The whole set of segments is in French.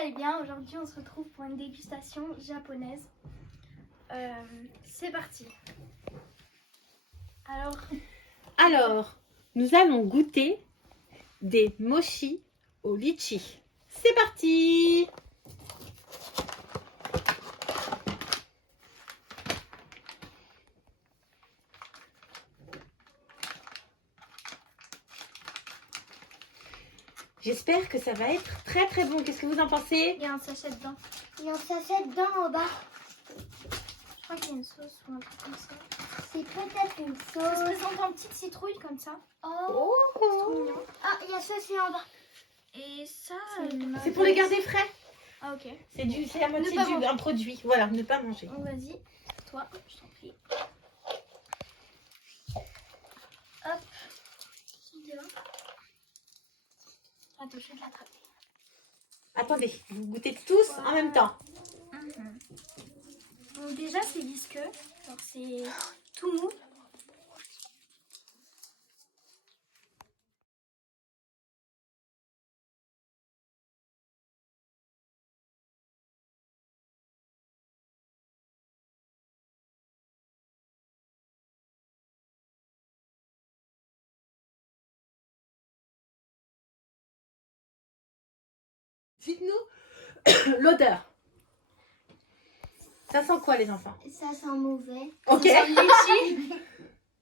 allez bien. Aujourd'hui, on se retrouve pour une dégustation japonaise. C'est parti. Alors, nous allons goûter des mochi au litchi. C'est parti! J'espère que ça va être très très bon. Qu'est-ce que vous en pensez? Il y a un sachet dedans. Il y a un sachet dedans en bas. Je crois qu'il y a une sauce ou un truc comme ça. C'est peut-être une Ça se sauce. présente en petite citrouille comme ça. Oh. C'est trop mignon. Ah, il y a ceci en bas. Et ça, C'est pour les garder frais. Ah ok. C'est la moitié Ne pas manger. d'un produit. Voilà, ne pas manger. Donc vas-y, toi, je t'en prie. Hop. Il est là. Attends, je vais te l'attraper. Attendez, vous goûtez tous en même temps. Donc déjà c'est visqueux, alors c'est tout mou. Dites-nous l'odeur. Ça sent quoi les enfants? Ça sent mauvais. Ok. Ça sent le litchi.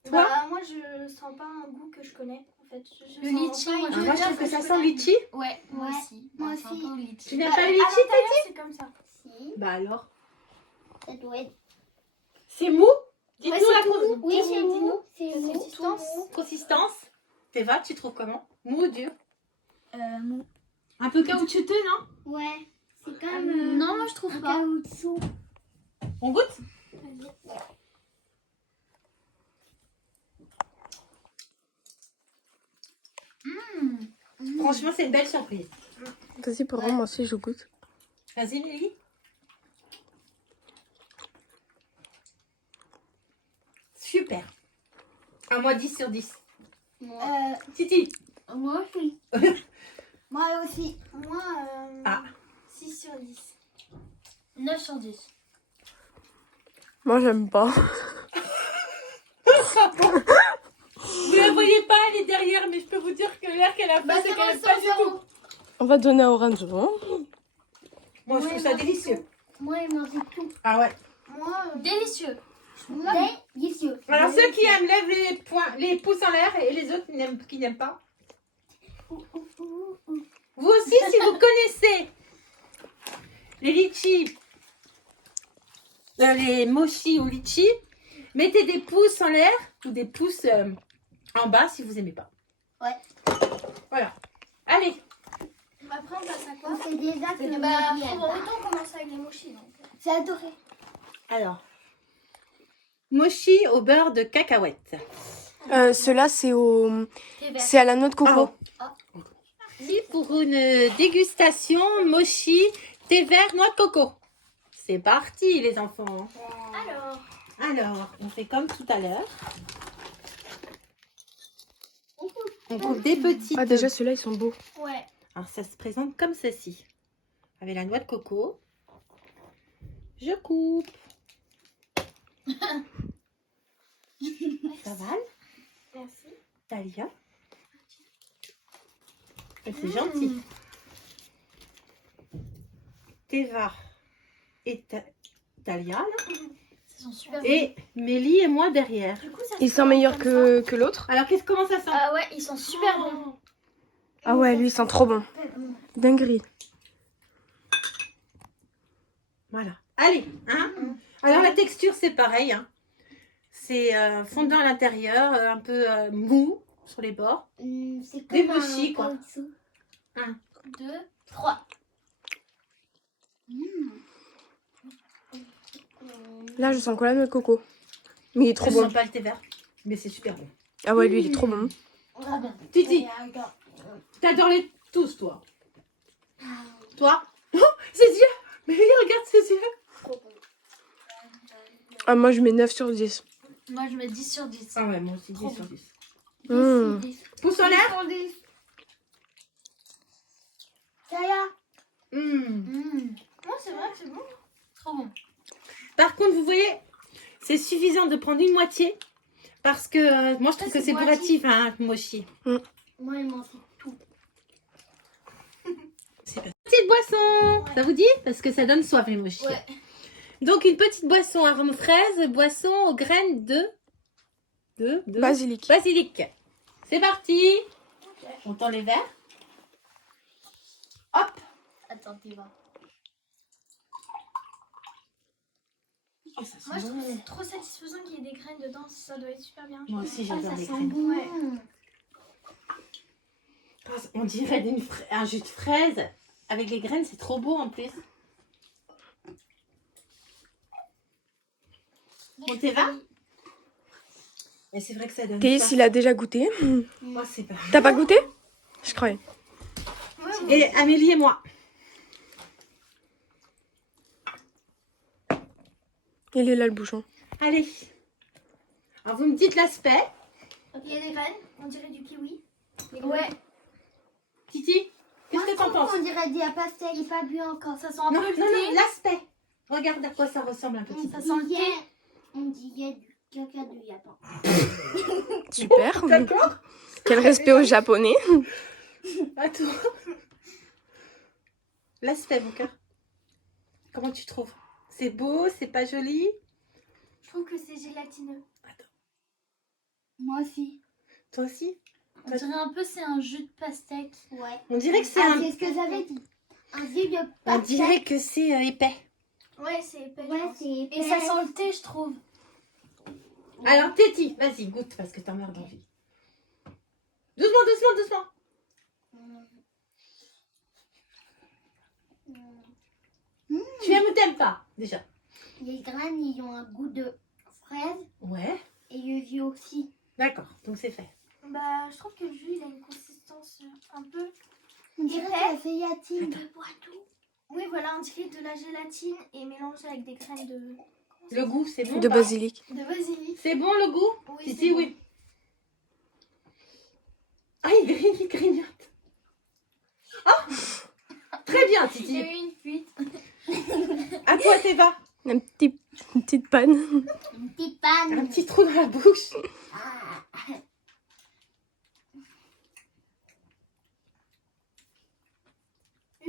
Toi? Bah, moi je sens pas un goût que je connais en fait. Je Le sens litchi, pas moi, une Ah, moi je odeur trouve que ça je sent connais. litchi. Ouais, moi Ouais, aussi. moi C'est un aussi. peu au Tu litchi. n'aimes Bah, pas le à litchi, l'intérieur, Tati? c'est comme ça. Si. Bah alors. Ça doit être. C'est mou? Dites-nous Ouais, c'est la tout mou. Oui, c'est Dis-nous. mou. C'est La mou. consistance. consistance. Théva, tu trouves comment? Mou ou dur? Mou. Un peu caoutchouteux, non? Ouais. C'est comme. Non, moi je trouve un pas. caoutchouc. On goûte? Franchement, c'est une belle surprise. Vas-y, pour moi aussi, je goûte. Vas-y, Mélie. Super. À moi 10 sur 10. Titi. Moi aussi. Moi aussi. Moi, Ah. 6 sur 10. 9 sur 10. Moi, j'aime pas. Vous la voyez pas, elle est derrière, mais je peux vous dire que l'air qu'elle a fait, c'est qu'elle aime pas du tout. On va donner à Orange. Hein. Moi, je trouve ça délicieux. Moi, il mange tout. Ah ouais. Moi, Délicieux. Délicieux. Alors, ceux qui aiment, lèvent les pouces en l'air et les autres qui n'aiment pas. Vous aussi, si vous connaissez les litchis, les mochi ou litchis, mettez des pouces en l'air ou des pouces en bas si vous n'aimez pas. Ouais. Voilà. Allez. après on passe à On quoi? sait déjà que Bah, Marie, elle va. autant commencer avec les mochis. Donc. C'est adoré. Alors. Mochi au beurre de cacahuète. Ceux-là, c'est au... Thé vert. C'est à la noix de coco. Ici pour une dégustation mochi thé vert noix de coco. C'est parti les enfants. Alors, on fait comme tout à l'heure. On coupe des petits. Ah, déjà, ceux-là, ils sont beaux. Ouais. Alors ça se présente comme ceci. Avec la noix de coco. Je coupe. Ça va, Merci. Talia? C'est gentil. Théva et Talia, là. Ils sont super Et Mélie et moi derrière. Du coup, ça Ils se sont présente meilleurs comme que l'autre. Alors, comment ça sent? ça. Ah ouais, ils sont super bons. Ah ouais, lui, il sent trop bon. Dinguerie. Voilà. Allez, hein. Alors, la texture, c'est pareil. Hein. C'est fondant à l'intérieur, un peu mou sur les bords. C'est Des comme mochis, un quoi. caoutchouc. 2, 3. Là, je sens que la noix de coco. Mais il est trop Je bon. sens pas le thé vert, mais c'est super bon. Ah ouais, lui, il est trop bon. Titi, t'adores les tous, toi. Toi? Oh, ses yeux. Mais regarde ses yeux. Ah, moi, je mets 9 sur 10. Moi je mets 10 sur 10. Ah ouais, moi aussi, 10 sur 10. Mmh. Pouce en l'air. Taya. Mmh. Trop bon. Par contre, vous voyez, c'est suffisant de prendre une moitié. Parce que moi, je trouve que c'est bourratif, hein, mochi. Moi, il m'en fait tout. C'est pas... Petite boisson, ça vous dit? Parce que ça donne soif, les mochis. Ouais. Donc, une petite boisson arôme fraise, boisson aux graines de Basilic. basilic. C'est parti. On tend les verres. Hop. Attends, t'y vas. Oh, ça sent Moi, je trouve bon. que c'est trop satisfaisant qu'il y ait des graines dedans. Ça doit être super bien. Moi aussi, Ah, j'adore ça les sent graines. bon. Ouais. Oh, on dirait un jus de fraise. Avec les graines, c'est trop beau en plus. Bon, t'es là? Mais c'est vrai que ça donne Théis, soif. il a déjà goûté. Moi, c'est pas... T'as pas goûté? Je croyais. Et Amélie et moi. Il est là le bouchon. Allez. Alors, vous me dites l'aspect. Il y a des graines, on dirait du kiwi. Ouais. Titi, qu'est-ce que t'en penses? On dirait des pastèques. Il n'est pas bu encore. Ça sent un Non, peu le non, non, thé. l'aspect. Regarde à quoi ça ressemble un petit Ça peu. sent le thé. On dirait du caca de lapin. Super. D'accord. Quel respect aux Japonais. À toi. L'aspect, mon cœur. Comment tu trouves? C'est beau, c'est pas joli? Je trouve que c'est gélatineux. Moi aussi. Toi aussi? On dirait un peu c'est un jus de pastèque. Ouais. On dirait que c'est Ah, un... c'est ce que j'avais dit. Un vieux de On pastèque. dirait que c'est épais. Ouais, c'est épais. je Ouais, pense. c'est Et ça sent le thé, je trouve. Alors, Téti, vas-y, goûte parce que t'en meurs d'envie. Doucement, doucement, doucement. Tu aimes ou t'aimes pas, déjà? Les graines, ils ont un goût de fraise. Ouais. Et le vieux aussi. D'accord, donc c'est fait. Bah, je trouve que le jus, il a une consistance un peu... On dirait de la féatine de boitou. Oui, voilà, on dirait de la gélatine et mélangé avec des graines de... Le goût, c'est bon? De pas basilic. De basilic. C'est bon le goût? Oui, Titi, c'est bon. oui. Ah, il grignote. Ah, très bien, Il y Titi. a eu une fuite. À toi, Théva. Une petite panne. Une petite panne. Un petit trou dans la bouche.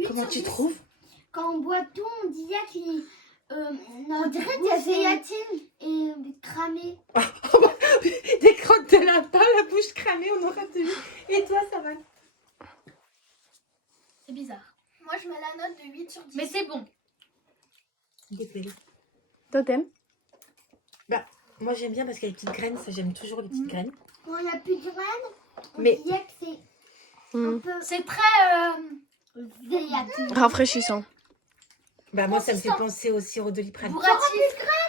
Comment tu trouves? Quand on boit tout, on dirait qu'il... on dirait de la féatine et cramé. Des crottes de lapin, la bouche cramée, on aura tenu. Et toi, ça va? C'est bizarre. Moi, je mets la note de 8 sur 10. Mais c'est bon. Toi, t'aimes? Bah, moi j'aime bien parce qu'il y a les petites graines, ça j'aime toujours les petites graines. Quand il n'y a plus de graines, on Mais- dirait que c'est un peu C'est très... féatine. Rafraîchissant. Bah moi ça me fait penser au sirop de Doliprane. bourratif.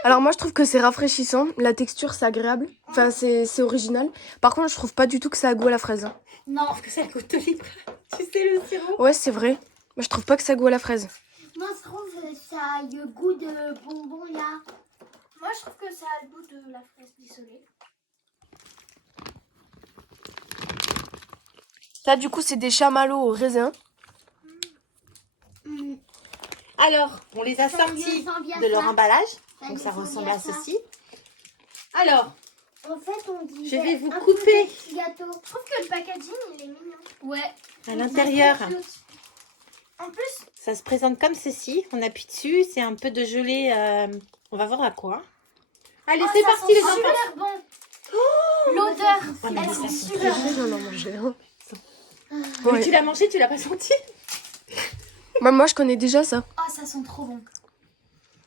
Alors moi je trouve que c'est rafraîchissant. La texture c'est agréable. Enfin c'est original. Par contre je trouve pas du tout que ça a goût à la fraise. Non. Parce que ça goûte Doliprane. Tu sais le sirop? Ouais c'est vrai. Mais je trouve pas que ça a goût à la fraise. Moi, je trouve que ça a le goût de bonbon là. Moi, je trouve que ça a le goût de la fraise dissolée. Là du coup c'est des chamallows au raisin. Alors, on les a Ça sortis sent bien de leur ça. emballage. Ça Donc ça sent ressemble bien à ça. ceci. Alors, En fait, on dit. Je vais vous couper. Gâteau. Je trouve que le packaging, il est mignon. Ouais. à l'intérieur, En plus, ça se présente comme ceci. On appuie dessus, c'est un peu de gelée. On va voir à quoi. Allez, c'est parti les enfants. super bon. L'odeur, Oh, mais elle ça sent sent super très bon. J'en ai mangé un. Mais Ouais. tu l'as mangé, tu l'as pas senti? Moi je connais déjà ça. Oh, ça sent trop bon.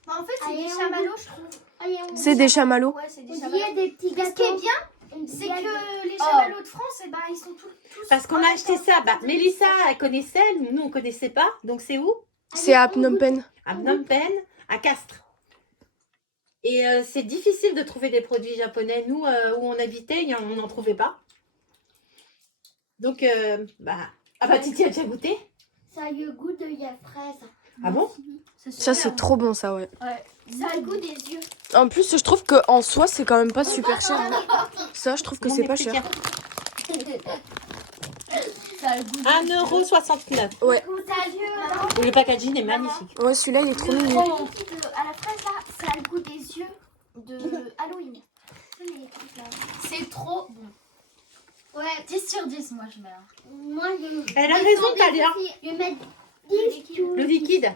Bah, en fait, c'est Allez, des on chamallows, je trouve. Allez, on C'est des chamallows. Ouais, c'est des On chamallows. dit des petits Ce gâteaux. qui est bien, c'est que les chamallows de France, eh ben, ils sont tous... Parce qu'on a acheté ça. Bah, Mélissa, elle connaissait, nous on connaissait pas. Donc c'est où? C'est à Phnom Penh. À Phnom Penh, à Castres. Et c'est difficile de trouver des produits japonais. Nous, où on habitait, on n'en trouvait pas. Donc, bah... Ah bah, Titi a déjà goûté? Ça a le goût de la fraise. Ah bon? Ça c'est trop bon ça ouais. Ouais. Ça a le goût des yeux. En plus je trouve que en soi c'est quand même pas super cher. Ça je trouve que Non, c'est mais pas c'est cher. cher. Ça a le goût de- 1,69 €. Ouais. Le packaging est magnifique. Ouais, celui-là, il est trop Trop mignon. bon. À la fraise, là, ça a le goût des yeux de Halloween. Les trucs, là. C'est trop bon. Ouais, 10 sur 10, moi je mets. moi, je... Elle a raison, Talia. Je vais mettre 10 sur Le liquide,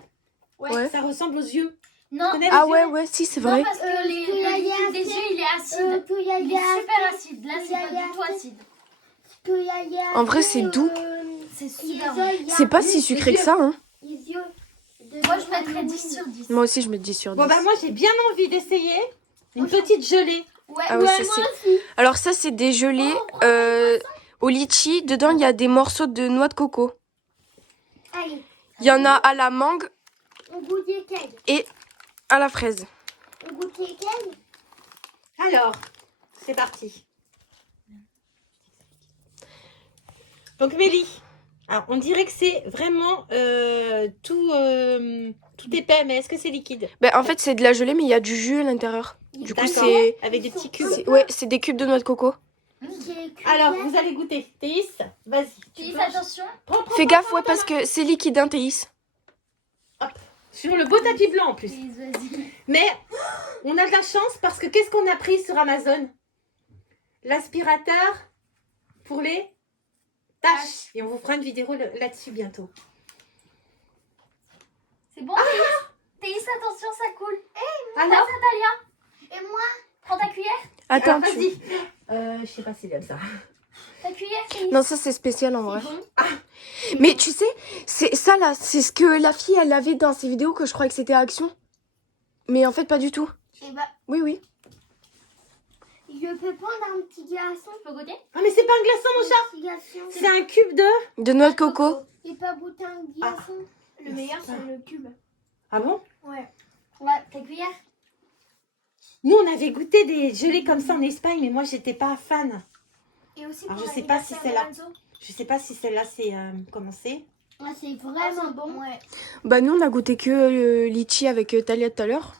Ouais. ça ressemble aux yeux. Non, Tu connais les Ah yeux ouais, ouais, si, c'est non vrai. parce que que le y a liquide des yeux, il est acide. Il est super acide. Là, c'est pas du tout acide. En vrai, c'est doux. C'est super bon. C'est pas si sucré que ça, hein. Moi, je mettrais 10 sur 10. Moi aussi, je mets 10 sur 10. Bon, bah moi, j'ai bien envie d'essayer une petite gelée. Ouais, Ah oui, ça, c'est... Alors ça, c'est des gelées au litchi. Dedans, il y a des morceaux de noix de coco. Allez, Il y en a à la mangue on goûte lesquels et à la fraise. On goûte lesquels Alors, c'est parti. Donc, Mélie, alors, on dirait que c'est vraiment tout épais, mais est-ce que c'est liquide? Ben, en fait, c'est de la gelée, mais il y a du jus à l'intérieur. Du coup, D'accord. c'est... Avec des petits cubes. Ouais, c'est des cubes de noix de coco. Alors, vous allez goûter. Théis, vas-y. Théis, plonges. attention. Prends, Fais gaffe, ouais, parce que c'est liquide, hein, Théis. Sur le beau tapis blanc en plus. Théis, vas-y. Mais on a de la chance parce que qu'est-ce qu'on a pris sur Amazon? L'aspirateur pour les tâches. Et on vous fera une vidéo là-dessus bientôt. C'est bon, Théis? Théis, attention, ça coule. Alors, Natalia, Et moi prends ta cuillère. Attends. vas-y. Je sais pas si j'aime ça. Ta cuillère, Théis. Non, ça, c'est spécial, en vrai. Bon. Mais tu sais, c'est ça, là, c'est ce que la fille, elle avait dans ses vidéos, que je croyais que c'était Action. Mais en fait, pas du tout. Et bah, Oui, oui. je peux prendre un petit glaçon. Tu peux goûter? Ah, mais c'est pas un glaçon, mon chat. Petit glaçon. C'est un cube de... De noix de coco. J'ai pas goûté un glaçon. Le meilleur, c'est le cube. Ah bon? Ouais. Ouais, ta cuillère. Nous, on avait goûté des gelées comme ça en Espagne, mais moi, j'étais pas fan. Et aussi Alors, pour je sais pas si l'anniversaire c'est là. de Lorenzo. Je sais pas si celle-là, c'est... comment c'est? Ah, c'est Ah, vraiment c'est bon. Ouais. Bah, nous, on a goûté que le litchi avec Talia tout à l'heure.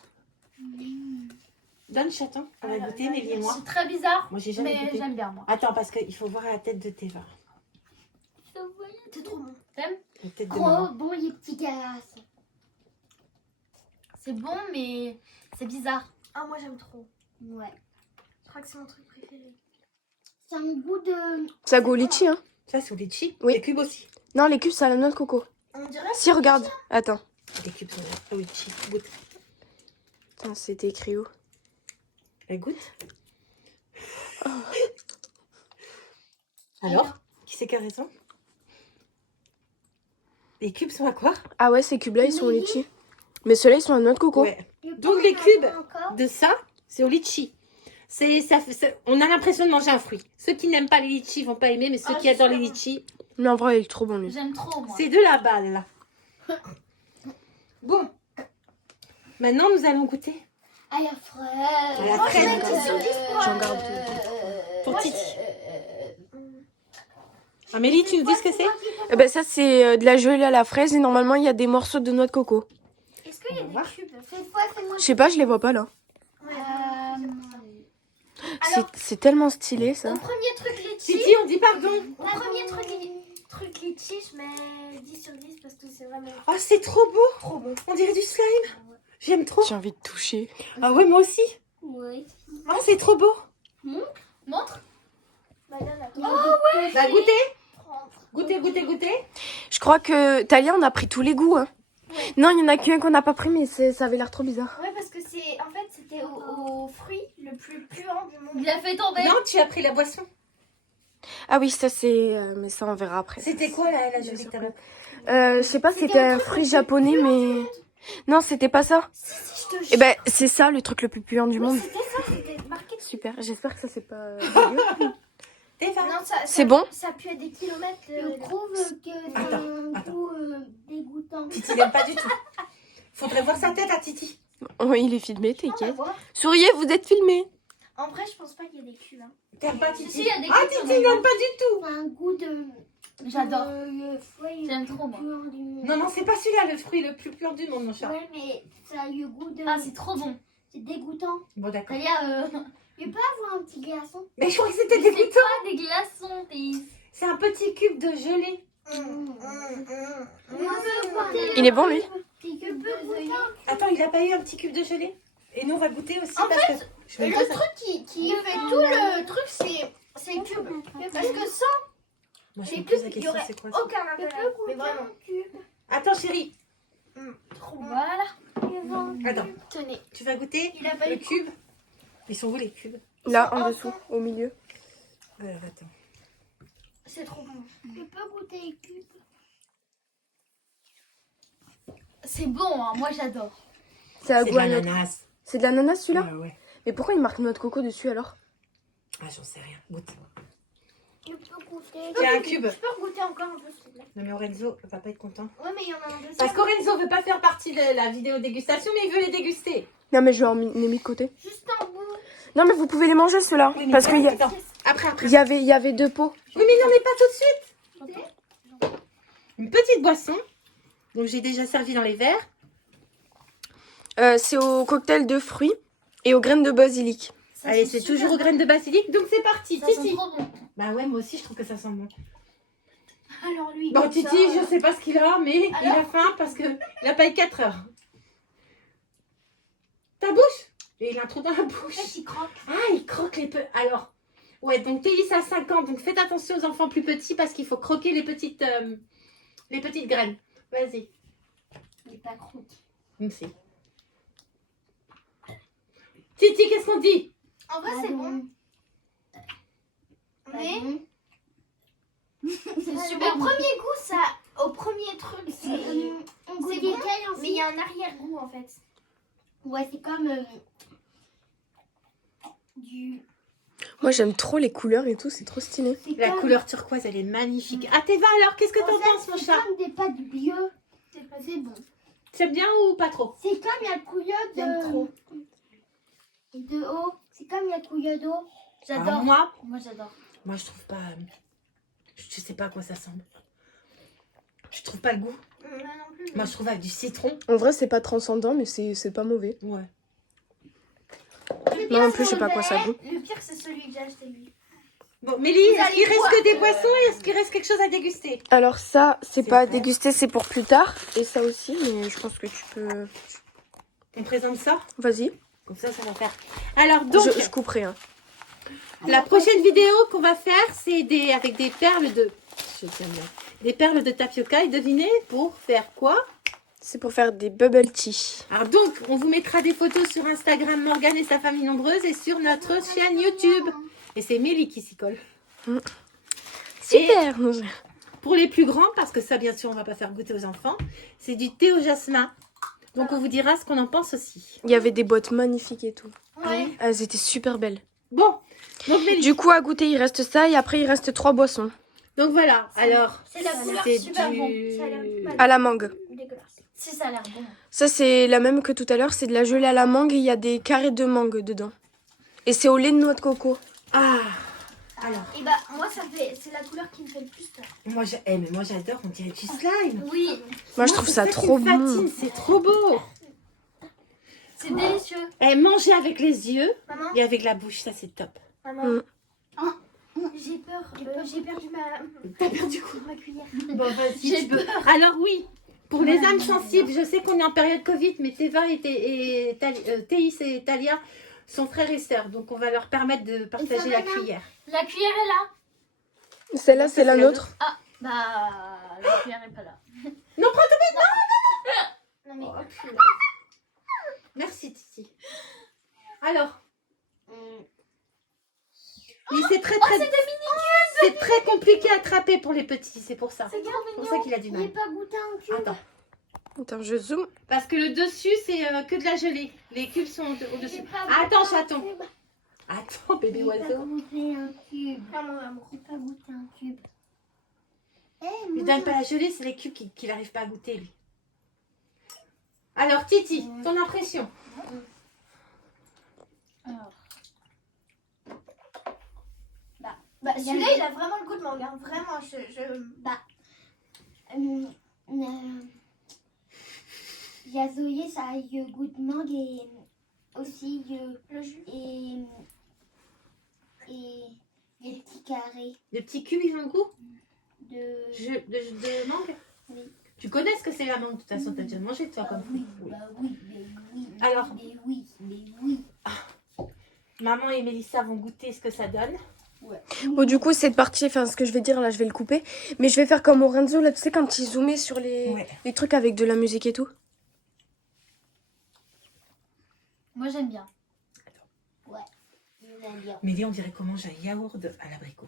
Donne, chaton. On a goûté, Mélie et moi. C'est très bizarre, Moi, j'ai jamais mais goûté. j'aime bien, moi. Attends, parce qu'il faut voir la tête de Théva. C'est trop bon. T'aimes? La tête de Trop maman. bon, les petits glaçons. C'est bon, mais c'est bizarre. Ah, moi j'aime trop. Ouais. Je crois que c'est mon truc préféré. C'est un goût de... Ça goût au litchi, hein. Ça, c'est au litchi. Oui. Les cubes aussi. Non, les cubes, c'est à la noix de coco. On dirait Si, regarde. Attends. Les cubes sont au litchi. Goûte. Attends, c'était écrit où? Elle goûte. Alors, qui c'est qui a raison? Les cubes sont à quoi? Ah ouais, ces cubes-là, ils sont au litchi. Mais ceux-là, ils sont à noix de coco. Ouais. Donc, les cubes de ça, c'est au litchi. On a l'impression de manger un fruit. Ceux qui n'aiment pas les litchis vont pas aimer, mais ceux Ah, qui c'est adorent les sûr. litchis, Mais en vrai, il est trop bon, lui. J'aime trop, moi. c'est de la balle. Bon. Maintenant, nous allons goûter À la fraise. à la fraise. J'en garde. Pour Titi. Amélie, tu nous dis ce que c'est? Eh ben, ça, c'est de la gelée à la fraise et normalement, il y a des morceaux de noix de coco. Est-ce qu'il y a On va des voir. cubes Cette fois, c'est moi. Je sais pas, je les vois pas là. C'est tellement stylé, ça. Au premier truc litchi, Titi, on dit pardon. au premier truc litchi, je mets 10 sur 10 parce que c'est vraiment Oh, c'est trop beau. trop bon. On dirait du slime. J'aime trop. J'ai envie de toucher. Ah ouais, moi aussi. Oui. Oh, c'est trop beau. Montre. Madame, la Bah, goûtez. Goûtez. Je crois que Talia, on a pris tous les goûts. Hein. Non, il y en a qu'un qu'on n'a pas pris, mais ça avait l'air trop bizarre. Ouais, parce que c'est en fait c'était au fruit le plus puant du monde. Il a fait tomber. Non, tu as pris la boisson. Ah oui, ça c'est... mais ça, on verra après. C'était quoi la gelée que t'avais? Je sais pas, c'était un fruit japonais, mais... Non, c'était pas ça. Si, je te jure. Eh ben, c'est ça, le truc le plus puant du monde. C'était ça, c'était marqué. Super, j'espère que ça c'est pas dégueu. Théva. Non, C'est bon? Ça pue à des kilomètres. Je trouve que c'est un Attends. goût dégoûtant. Titi n'aime pas du tout. Faudrait voir sa tête à Titi. Oui, il est filmé, On va t'inquiète. voir. Souriez, vous êtes filmé. En vrai, je pense pas qu'il y a des cubes. Hein. T'aimes pas Si, Titi? il y a des Ah, cubes, Titi on aime n'aime pas du tout. Un goût de... J'adore. Le fruit J'aime le plus trop, moi. puant du monde. Non, c'est pas celui-là, le fruit le plus pur du monde, mon chat. Ouais, mais ça a le goût de... Ah, c'est trop bon. c'est dégoûtant. Bon, d'accord. Talia, Je peux avoir un petit glaçon? Mais je crois que c'était c'est dégoûtant. pas des glaçons, Théis. C'est un petit cube de gelée. Il est bon lui? Attends, il a pas eu un petit cube de gelée? Et nous, on va goûter aussi parce que... je me Le pose- truc qui fait tout le truc, c'est le cube. Parce que sans Moi, je les me cubes, pose la il n'y question, aurait c'est quoi ça? aucun intérêt. Mais vraiment. Attends, chérie. Voilà. Attends, Tenez. tu vas goûter Il a pas le eu cube? Ils sont où les cubes? Là, en dessous, au milieu. Alors, attends. C'est trop bon. Je peux goûter les cubes. C'est bon, hein. Moi j'adore. C'est à C'est de goût à noix. l'ananas. C'est de l'ananas celui-là? Ouais, ouais. Mais pourquoi il marque noix de coco dessus alors? Ah, j'en sais rien. Goûte. Je peux goûter. Tiens, un cube. Je peux goûter encore un peu, s'il te plaît. Non, mais Lorenzo va pas être content. Ouais, mais il y en a un deuxième. Parce qu'Orenzo veut pas faire partie de la vidéo dégustation, mais il veut les déguster. Non mais je vais en les mis de côté. Juste un bout. Non mais vous pouvez les manger ceux-là. Oui, mais Parce qu'il y, attends. Après. il y avait 2 pots. Oui, mais non, mais pas tout de suite. Une petite boisson. Donc, j'ai déjà servi dans les verres. C'est au cocktail de fruits et aux graines de basilic. Ça Allez, sent c'est super toujours aux bon. graines de basilic. Donc, c'est parti. Ça sent Titi. trop bon. Bah ouais, moi aussi, je trouve que ça sent bon. Alors lui. Bon, comme Titi, ça, je sais pas ce qu'il a, mais il Alors a faim parce qu'il a pas eu 4 heures. Ta bouche? Et il a un trou dans la bouche. il croque. Ah, il croque les petits. Alors, ouais, donc Théis a 5 ans, donc faites attention aux enfants plus petits parce qu'il faut croquer les petites graines. Vas-y. Il est pas croque. Si. Titi, qu'est-ce qu'on dit? En vrai, c'est bon. Mais C'est au premier goût, ça. Au premier truc, c'est. On goûte C'est des bon, cailles aussi. Mais il y a un arrière-goût en fait. Ouais, c'est comme du. Moi j'aime trop les couleurs et tout, c'est trop stylé. C'est La comme- couleur turquoise, elle est magnifique. Ah, Théva, alors, qu'est-ce que en t'en fait, penses, mon c'est chat? comme des pâtes bio. C'est bon. C'est bien ou pas trop? C'est comme la couleur de. J'aime trop. De haut. C'est comme la couleur d'eau. J'adore. Alors, moi, j'adore. je trouve pas... je sais pas à quoi ça semble. Je trouve pas le goût. Moi non plus. Moi, je trouve avec du citron. En vrai c'est pas transcendant mais c'est pas mauvais. Ouais. Non en plus je sais pas à quoi ça goûte. Le pire, c'est celui que j'ai acheté lui. Bon, Mélie, Vous est-ce qu'il allez reste voir. que des boissons et est-ce qu'il reste quelque chose à déguster? Alors ça c'est C'est pas à vrai. déguster, c'est pour plus tard. Et ça aussi mais je pense que tu peux... On présente ça? Vas-y, Comme ça va faire. Alors, donc, je couperai. Hein. la prochaine vidéo qu'on va faire, c'est avec des perles de... Je tiens bien. Des perles de tapioca. Et devinez, pour faire quoi? C'est pour faire des bubble tea. Alors donc, on vous mettra des photos sur Instagram Morgane et sa famille nombreuse et sur notre chaîne YouTube. Et c'est Mélie qui s'y colle. Super. Pour les plus grands, parce que ça, bien sûr, on va pas faire goûter aux enfants, c'est du thé au jasmin. Donc, on vous dira ce qu'on en pense aussi. Il y avait des boîtes magnifiques et tout. Ouais. Elles étaient super belles. Bon, donc Mélie. Du coup à goûter il reste ça et après il reste 3 boissons. Donc voilà, alors, C'est la couleur c'est super du... bon. Ça a l'air pas À la mangue. dégueulasse. Si ça a l'air bon. Ça c'est la même que tout à l'heure, c'est de la gelée à la mangue et il y a des carrés de mangue dedans. Et c'est au lait de noix de coco. Ah, alors, Et bah moi c'est la couleur qui me fait le plus peur. mais moi j'adore, on dirait du slime. Oui, Moi je trouve c'est ça qui trop me bon. fascine, c'est trop beau. c'est délicieux. Et manger avec les yeux Maman, et avec la bouche, ça c'est top. maman. Mm. J'ai peur. J'ai perdu T'as perdu quoi? ma cuillère. Bon, vas-y. J'ai tu peux. peur. Alors oui, pour les âmes sensibles, je sais qu'on est en période Covid, mais Théva Théis et Talia sont frères et sœurs, donc on va leur permettre de partager la cuillère. La cuillère est là. Celle-là c'est la nôtre. Ah, bah la cuillère est pas là. Non, prends ton Non mais Merci Titi. Alors, mais c'est très c'est très compliqué à attraper pour les petits, c'est pour ça. c'est trop C'est pour ça qu'il a du Je n'ai mal. pas goûté un cube. Attends, Attends, je zoome. parce que le dessus c'est que de la gelée. Les cubes sont au-dessus. J'ai pas Attends, Un chaton. cube. Attends, bébé J'ai pas oiseau. goûté un cube. non mon amour. J'ai pas goûté un cube. Il donne pas la gelée, c'est les cubes qu'il n'arrive pas à goûter lui. Alors Titi, ton impression? Alors. Bah celui-là il a vraiment le goût de mangue. Hein. Vraiment, Il y a Zoé, ça a le goût de mangue et aussi le jus. et Des petits carrés Les petits cubes, ils ont le goût de... de mangue? Oui. Tu connais ce que c'est la mangue, de toute façon, t'as déjà mangé toi comme fruit. oui, mais oui. Alors. Mais oui. Maman et Mélissa vont goûter ce que ça donne. Bon, du coup, cette partie, enfin, ce que je vais dire là, je vais le couper. Mais je vais faire comme Lorenzo, là, tu sais, quand il zoomait sur les trucs avec de la musique et tout. Moi, j'aime bien. Mélie, on dirait qu'on mange un yaourt à l'abricot.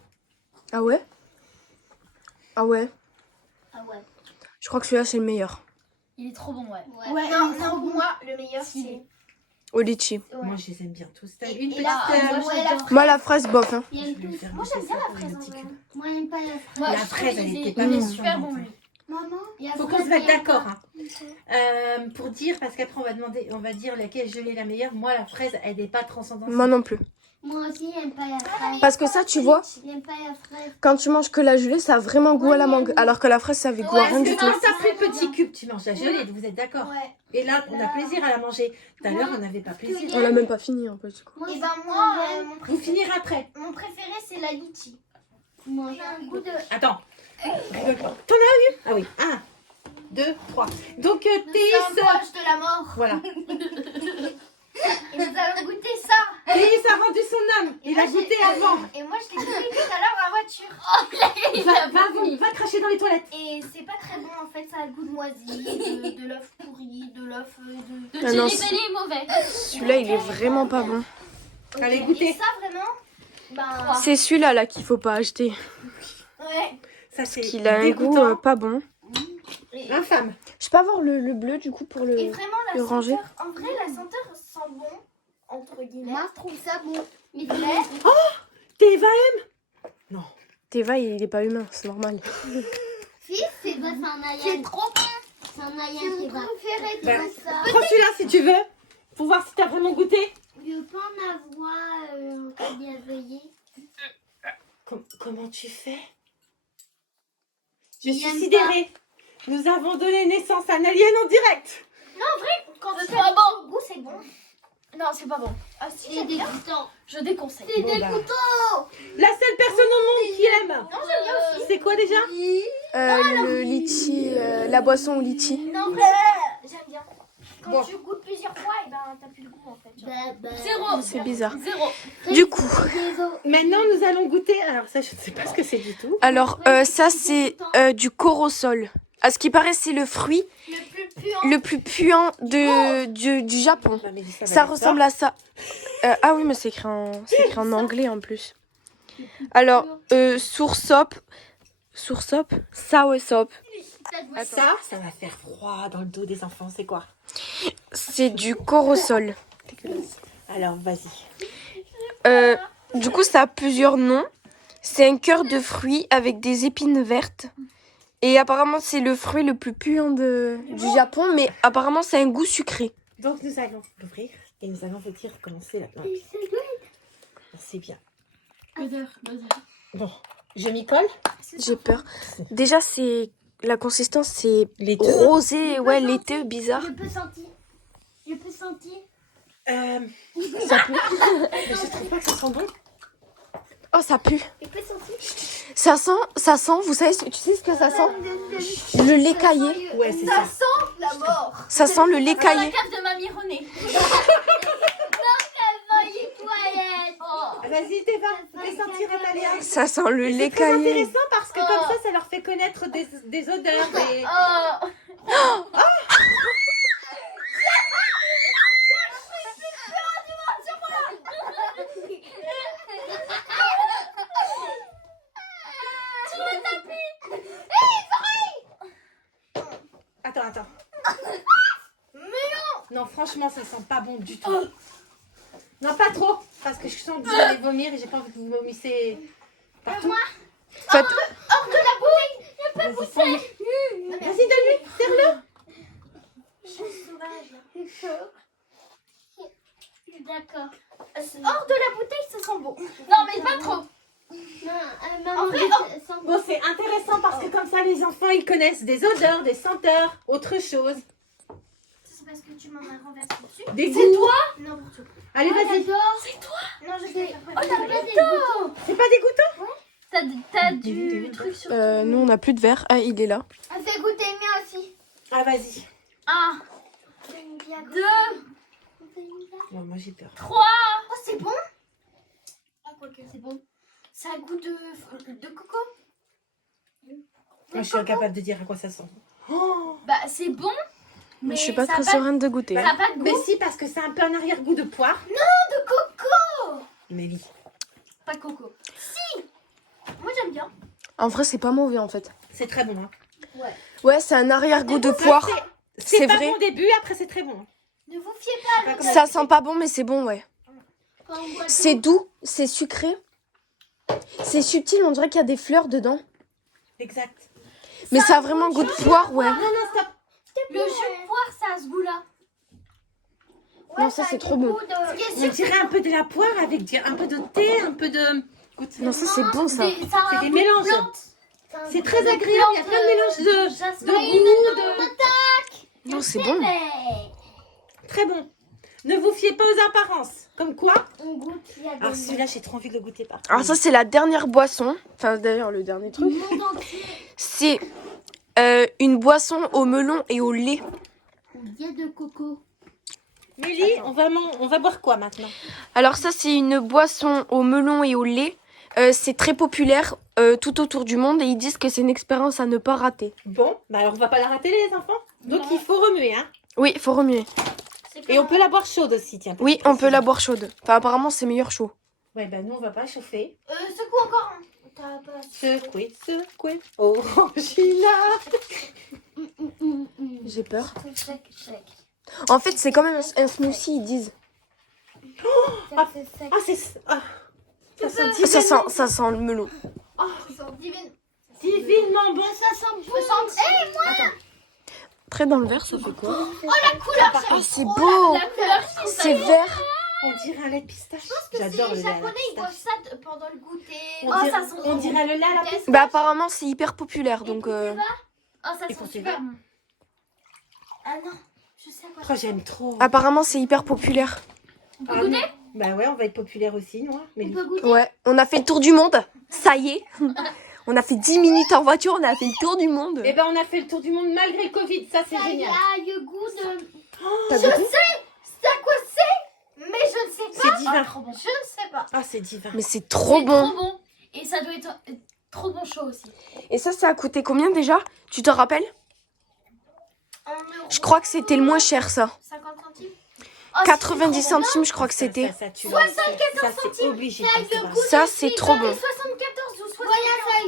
Ah ouais? Ah ouais? Ah ouais. Je crois que celui-là, c'est le meilleur. Il est trop bon, ouais. Non, pour moi, le meilleur, c'est... Au litchi. Moi, je les aime bien tous. T'as Et- une et petite... là, moi, Moi, la fraise, bof. Hein. Il aime tous. Moi, j'aime bien la fraise, en vrai. Moi, j'aime pas la fraise. Moi, La je fraise, trouve elle qu'il était est- pas il est bon, super bon, hein. lui. Maman, il y a Faut qu'on fraise, se mette il y a d'accord. pas. Hein. Pour dire, parce qu'après, on va dire laquelle je l'ai la meilleure. Moi, la fraise, elle n'est pas transcendante. Moi non plus. Moi aussi, j'aime pas la fraise. Parce que ça, tu vois, J'aime pas la fraise. quand tu manges que la gelée, ça a vraiment goût à la mangue. Alors que la fraise, ça avait goût à rien Parce du que tout. quand t'as pris le petit cube, tu manges la gelée, vous êtes d'accord? Ouais. Et là, on a plaisir à la manger. Tout à l'heure, on n'avait pas plaisir. On l'a même pas fini en plus. Du coup. Moi, Et ben moi, Vous finirez après. mon préféré, c'est la litchi. moi, Il a un goût de... Attends. Rigole pas. T'en as eu? Ah oui. 1, 2, 3. Donc, Nous sommes Théis... proches de la mort. Voilà. Et nous allons goûter ça. Théis a vendu son âme. Il a goûté avant. Et moi, je l'ai goûté tout à l'heure dans la voiture. Va cracher dans les toilettes. Et c'est pas très bon, en fait. Ça a le goût de moisi, de l'œuf pourri, de l'œuf... Le Ah non, Jelly Belly est mauvais. Celui-là, il est vraiment pas bon. Allez, Et goûtez. ça, vraiment... Ben... C'est celui-là là qu'il faut pas acheter. Ouais. Ça, c'est Qu'il a un goût dégoûtant. pas bon. Infâme. Je peux avoir le bleu du coup pour Et le. vraiment, la le ranger. senteur... En vrai, la senteur sent bon, entre guillemets. moi, je trouve ça bon. Mais Théva aime? Non. Teva, il est pas humain, c'est normal. Si, c'est un Ayan. c'est trop bon. C'est un Ayan C'est qui mon va. préféré. Ben, C'est ça. prends celui-là si tu veux. Pour voir si t'as vraiment goûté. Je peux en avoir encore bien veuillez. Comment tu fais? Je Il suis aime sidérée. Nous avons donné naissance à un alien en direct. Quand c'est pas bon, goût, c'est bon. Non, c'est pas bon. Ah si, C'est j'aime bien. dégoûtant. Je déconseille. C'est Bon, bah. dégoûtant. La seule personne au monde qui aime. Non, j'aime bien aussi. C'est quoi déjà? Le litchi, la boisson au litchi. Non, mais j'aime bien. Quand Bon. tu goûtes plusieurs fois, et ben t'as plus le goût en fait. Genre. Zéro. C'est bizarre. Zéro. Du coup, Maintenant, nous allons goûter. Alors ça, je ne sais pas ce que c'est du tout. alors ça c'est du corosol. À ce qui paraît, c'est le fruit Le plus puant. le plus puant du Japon. Bah, Mélissa va Ça dire ressemble à ça. Ah oui, mais c'est écrit en anglais en plus. Alors, soursop, soursop. Ça va faire froid dans le dos des enfants. C'est quoi? C'est du corosol. Alors, vas-y. Du coup, ça a plusieurs noms. C'est un cœur de fruits avec des épines vertes. Et apparemment, c'est le fruit le plus puant du Japon, mais apparemment, c'est un goût sucré. Donc, nous allons l'ouvrir et nous allons vous dire comment c'est la plante. C'est bien. Bon, je m'y colle. J'ai peur. Déjà, la consistance, c'est Laiteux. rosé, ouais, laiteux, bizarre. Je peux sentir. Je peux sentir. Ça pue. Mais je trouve pas que ça sent bon. Oh, ça pue. Je peux sentir. Ça sent, vous savez, tu sais ce que ça sent? Le lait caillé. Ouais, c'est ça. La mort. Ça sent le lait La caillé. cave de Mamie Renée. Vas-y, Théva, fais sentir à Taléa. Ça sent le lait C'est très caillé. intéressant parce que comme ça leur fait connaître des odeurs. Des... Oh. Attends. Mais non. Non, franchement, ça sent pas bon du tout. Non, pas trop, parce que je sens que vous allez vomir et j'ai pas envie que vous vomissez partout. Faites- Hors de la bouteille. Vas-y, sens-le. Vas-y, donne-lui, serre-le. Je suis sauvage là. D'accord. Hors de la bouteille, ça sent bon. Non, mais pas trop. Non, maman, En vrai, je sens Bon, c'est intéressant parce que comme ça, les enfants, ils connaissent des odeurs, des senteurs, autre chose. parce que tu m'en as renversé dessus. C'est toi? N'importe quoi. Allez, vas-y. Non, je sais pas. C'est pas dégoûtant? T'as du truc sur Nous, on n'a plus de verre. Ah, il est là. On fait goûter le mien aussi. Ah, vas-y. 1, 2, Non, moi j'ai peur. 3. Oh, c'est bon. Ah, quoique, c'est bon. Ça a goût de coco. Moi, je suis incapable de dire à quoi ça sent. Bah, c'est bon. Mais Mais je suis pas ça a très pas- sereine de goûter. Ça n'a pas de Mais goût. si, parce que c'est un peu un arrière-goût de poire. De coco. Mélie. Pas de coco. Moi, j'aime bien. En vrai, c'est pas mauvais en fait. C'est très bon. Hein. Ouais, c'est un arrière-goût de poire. C'est C'est pas vrai. bon au début, après c'est très bon. Ne vous fiez pas. Pas comme Ça sent pas bon, mais c'est bon, ouais. Quand on boit C'est doux, c'est sucré. C'est subtil, on dirait qu'il y a des fleurs dedans. Exact. Mais ça a vraiment goût de poire, ouais. Non, non, stop. Le jus de poire, ça a ce goût-là. Non, ça, c'est trop bon. On dirait un peu de la poire avec un peu de thé, un peu de... Écoute, Non, ça, c'est bon, ça. c'est des mélanges. C'est très agréable, il y a plein de mélanges de goût, de... Non, c'est bon. Très bon. Ne vous fiez pas aux apparences. Comme quoi? On goûte, il y a Alors des celui-là, j'ai trop envie de le goûter par contre. Alors ça, c'est la dernière boisson. Enfin, d'ailleurs, le dernier truc. monde entier. C'est une boisson au melon et au lait. Il y a de coco. Mélie, on va boire quoi maintenant? Alors ça, c'est une boisson au melon et au lait. C'est très populaire tout autour du monde et ils disent que c'est une expérience à ne pas rater. Bon, bah alors on va pas la rater les enfants. Donc il faut remuer, hein. Oui, il faut remuer. Et on peut la boire chaude aussi, tiens. Oui, on peut la boire chaude. Enfin, apparemment, c'est meilleur chaud. Ouais, bah nous on va pas chauffer. Secoue encore. T'as pas. Secouer, secouer. Orangina. J'ai peur. Sec. En fait, c'est quand même un smoothie, ils disent. Ah, c'est... Ah, ça sent Ça sent le melon. divinement bon. Ça sent bon. Après, dans le verre, ça fait quoi? La couleur, Ah, c'est beau. La couleur, C'est vert. On dirait un lait de pistache. c'est J'adore le les lait à la Japonais, ils boivent pistache. ça pendant le goûter. On dirait le lait à la pistache. Bah, apparemment, c'est hyper populaire, donc... Oh, ça Et sent pour tes super verres bon. Ah non, je sais à quoi. Oh, j'aime trop. Apparemment, c'est hyper populaire. Ah, goûter bah ouais, on va être populaire aussi, nous. Hein, mais On peut goûter. Ouais, on a fait le tour du monde. Ça y est. On a fait 10 minutes en voiture, on a fait le tour du monde. Eh ben, on a fait le tour du monde malgré le Covid. Ça, c'est Ça y génial. a le goût de. T'as Je goûté sais à quoi c'est, mais je ne sais pas. C'est divin. Je ne sais pas. Ah, c'est divin. Mais c'est trop C'est bon. trop bon. Et ça doit être trop bon chaud aussi. Et ça a coûté combien déjà? Tu te rappelles? Je crois que c'était le moins cher, ça. 50 centimes. 90 centimes, je crois que c'était. Ça, tu vois, ça, c'est obligé. comme c'est vrai. Ça, c'est trop bon. 74 ou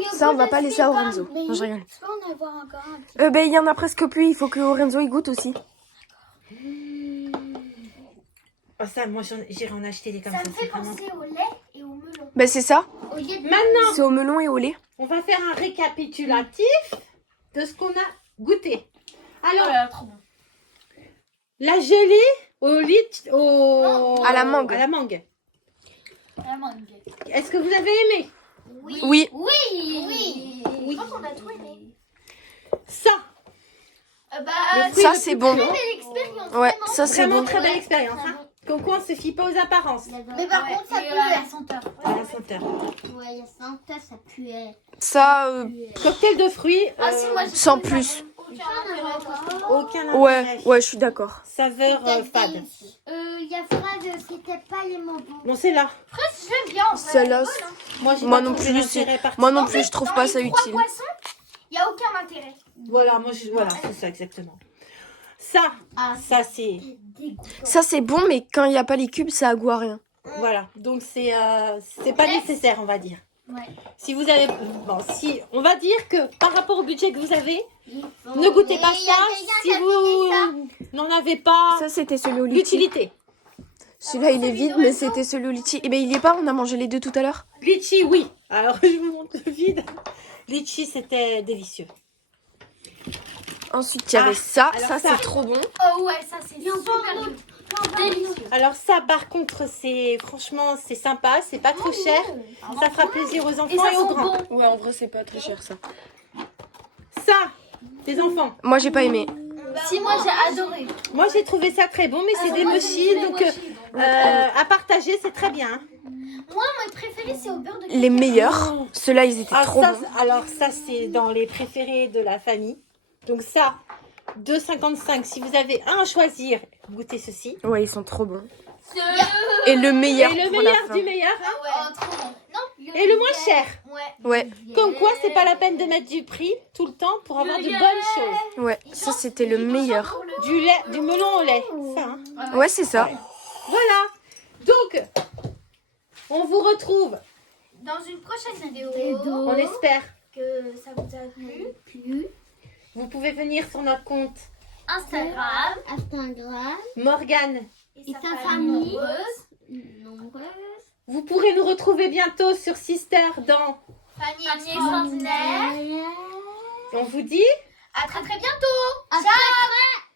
75. Ça, on va pas laisser à Lorenzo. Non, je rigole. Tu peux en avoir encore un petit. Ben, il y en a presque plus. Il faut que Lorenzo y goûte aussi. Oh, ça, moi, j'irai en acheter des comme ça. Ça me c'est fait vraiment... penser au lait et au melon. Ben, c'est ça. Au lieu de Maintenant, C'est au melon et au lait. on va faire un récapitulatif de ce qu'on a goûté. Oh Alors, là là, trop bon. la gelée au lit, À la mangue. À la mangue. La mangue. Est-ce que vous avez aimé? Oui. Oui. Oui. Je crois qu'on a tout aimé. Ça, Bah, Le fruit Ça, le c'est plus bon. pur. belle expérience. Ouais, vraiment. ça, c'est vraiment bon. très belle expérience. Hein. Comme quoi, on se fie pas aux apparences. Mais par Ouais, contre, ça et, pue. la senteur. À la senteur. Ouais, il y a ça puait. Ça, Cocktail de fruits. Ah si, moi j'ai sans trouvé plus. ça aucun intérêt. Aucun Ouais, intérêt. ouais, je suis d'accord. Saveur fade. Il y a phrase, c'était pas les mots bons. Bon, c'est là. J'aime bien. en vrai, Celle-là, elle est bonne, hein. Moi, j'ai Moi pas non trouvé plus, d'intérêt moi non particulier. plus, je trouve Dans pas les ça trois utile. poissons, il n'y a aucun intérêt. Voilà, voilà, c'est ça exactement. Ça, ça c'est, Ça, c'est bon, mais quand il n'y a pas les cubes, ça a goût à rien. voilà. Donc c'est pas nécessaire, on va dire. Ouais. Si vous avez, bon, si, on va dire que par rapport au budget que vous avez, ne goûtez pas ça si vous n'en avez pas Ça, c'était celui au litchi. l'utilité. Celui-là, il est vide, mais c'était celui au litchi. Eh ben, il y est pas, on a mangé les deux tout à l'heure. Litchi, oui. Alors je vous montre le vide. Litchi, c'était délicieux. Ensuite, il y avait ça. alors Ça, ça. c'est trop bon. Oh ouais, ça c'est super bon. Délicieux. Alors ça, par contre, c'est franchement, c'est sympa, c'est pas trop cher. Ça fera plaisir aux Et enfants ça et aux sent grands. bon. Ouais, en vrai, c'est pas très cher, ça. Ça, les enfants. Moi, j'ai pas aimé. Si, moi j'ai adoré. Moi, j'ai trouvé ça très bon, mais c'est des mochis, donc à partager, c'est très bien. Moi, mon préféré, c'est au beurre de Les meilleurs. Ceux-là, ils étaient trop bons. Alors ça, c'est dans les préférés de la famille. Donc ça, 2,55. Si vous avez un à choisir, goûtez ceci. Ouais, ils sont trop bons. Et le meilleur Et le pour la meilleur fin. du meilleur, hein. Oh, trop bon. Non, Et le moins cher. Ouais, Comme quoi, c'est pas la peine de mettre du prix tout le temps pour avoir de bonnes choses. ouais, ça c'était le meilleur. Du lait, du melon au lait. Ça, hein. Ouais, c'est ça. Voilà. Donc, on vous retrouve, dans une prochaine vidéo, on espère. que ça vous a plu. Vous pouvez venir sur notre compte Instagram Instagram. Morgane. et sa famille. nombreuses. Vous pourrez nous retrouver bientôt sur Sister dans. Fanny extraordinaire. On vous dit. À très très bientôt. Ciao.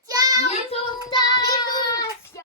Ciao. Bisous.